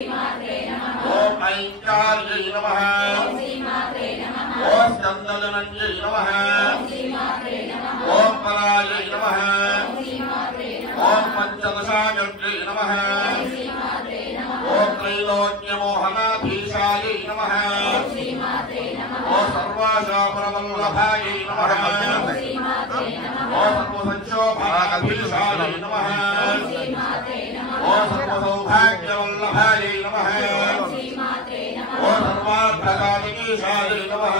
ओम ऐंकार्यै नमः ओम स्कंदजनन्यै नमः ओम परायै नमः ओम पंचदशागर्यै नमः ओम त्रैलोक्यमोहनाधीशायै नमः ओम सर्वाशापरवल्लभायै नमः ओम सर्वसंक्षोभाधीशायै नमः ओम सर्वसौभाग्यवल्लभायै नमः ओम सर्वार्थकादिकेशायै नमः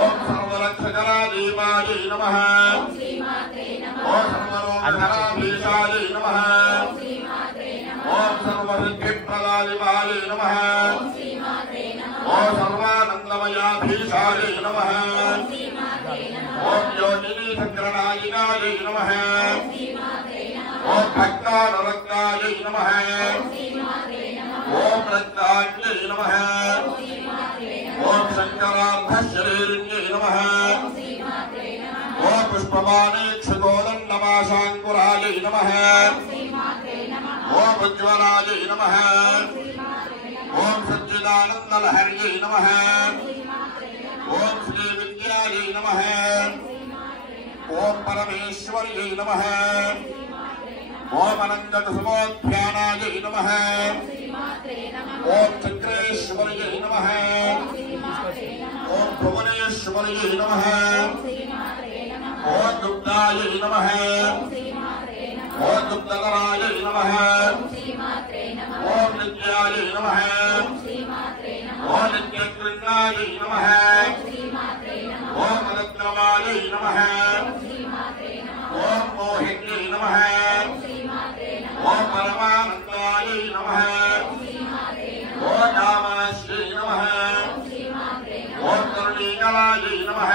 ओम सर्वरक्षकरादीपायै नमः ओम सर्वरोगधराधीशायै नमः ओम सर्वसिद्धिप्रदादिपायै नमः ओम सर्वानन्दमयाधीशायै नमः ओम योगिनीसङ्करणायिकायै नमः ओम भक्तानुरक्तायै नमः ओम रक्ताग्न्यै नमः ओम शङ्करार्धशरीरिण्यै नमः ओम पुष्पमानेक्षुतोदण्डमाशाङ्कुरायै नमः ओम उज्ज्वलायै नमः ओम सच्चिदानन्दलहर्यै नमः ओम श्रीविद्यायै नमः ओम परमेश्वर्यै नमः ओम अनन्तकुसुमोद्यानायै नमः ओम चक्रेश्वर्यै नमः ओम भुवनेश्वर्यै नमः ओम दुग्धायै नमः ओम दुग्धकरायै नमः ओम नित्यायै नमः ओम नित्यकृष्णायै नमः ओम रत्नमायै नमः ओम मोहिन्यै नमः ओम परमानन्दायै नमः ओम नामाश्री नमः ओम करुणीकलायै नमः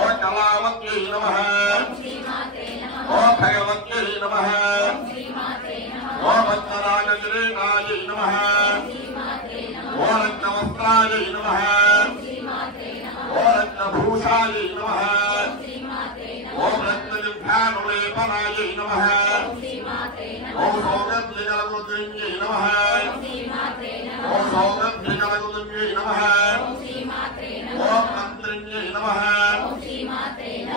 ओम कलावत्यै नमः ओम भगवत्यै नमः ओम रत्नराजगिरीनायै नमः ओम रत्नवस्त्रायै नमः ओम रत्नभूषायै नमः ओम रत्नजिह्वानुलेपनायै नमः ओम सौगन्धिकलकुतुङ्ग्यै नमः ओम सौगन्धिकलकुतुङ्ग्यै नमः ओम मन्त्रिण्यै नमः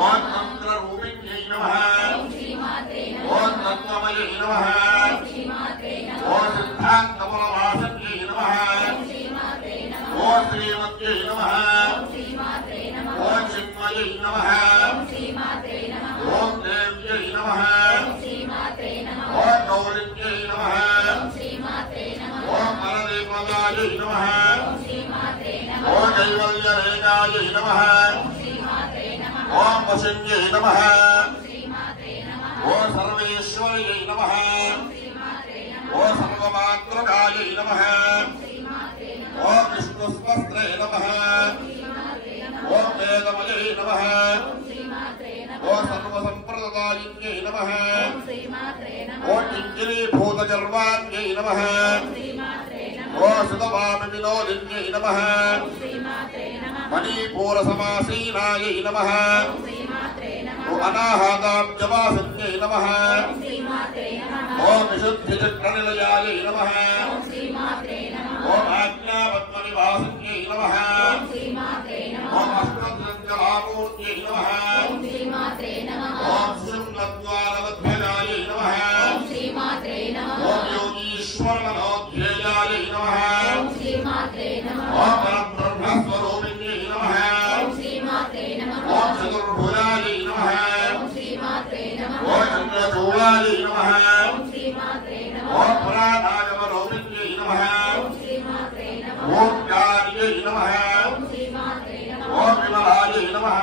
ओम मन्त्ररूपिण्यै नमः ओम तत्त्वमयै नमः ओम सिद्धान्तपरमासन्यै नमः ओम श्रीमत्यै नमः ओम चिन्मयै नमः ओम देव्यै नमः ओम गौरिण्यै नमः ओम परदेवतायै नमः ओम कैवल्यरेखायै नमः ओम वशिन्यै नमः ओम सर्वेश्वर्यै नमः ओम सर्वमातृकायै नमः ओम विष्णुस्वस्त्रे नमः ओम वेदमयै नमः ओम सर्वसम्प्रदायिन्यै नमः ओम किञ्जरीभूतचर्वाण्यै नमः ओम सुतवामविनोदिन्यै नमः मणिपूरसमासीनायै नमः ओम अनाहताब्जवासिन्यै नमः ओम विशुद्धिचक्रनिलयायै नमः ओम आज्ञापद्मनिवासिन्यै नमः ओम अष्टोत्तरमूर्त्यै नमः ओम शृङ्गद्वारवद्भजायै नमः ओम योगीश्वरमनोध्येयायै नमः ओम परब्रह्मस्वरूपिण्यै नमः ओम चतुर्भुजायै नमः ओम चन्द्रचूडायै नमः ओम पुराणागमरूपिण्यै नमः ओम कार्यै नमः ओम विमलायै नमः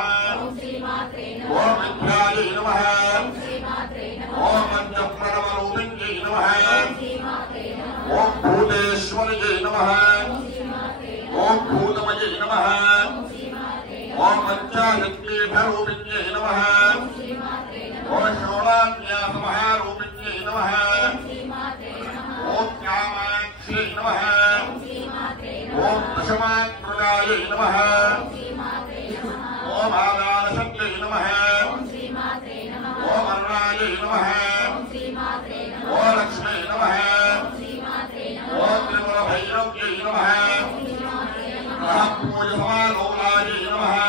ओम विद्यायै नमः ओम पंचप्रणवरूपिण्यै नमः ओम भूतेश्वर्यै नमः ओम भूतमयै नमः ओम पंचाशक्तिभरूपिण्यै नमः ओम षोडान्यासमहारूपिण्यै नमः ओम कामाक्ष्यै नमः ओम दशमाकृतायै नमः ओम आदानशक्त्यै नमः ओम अर्णायै नमः ओम लक्ष्मै नमः भूयसमालोलायै नमः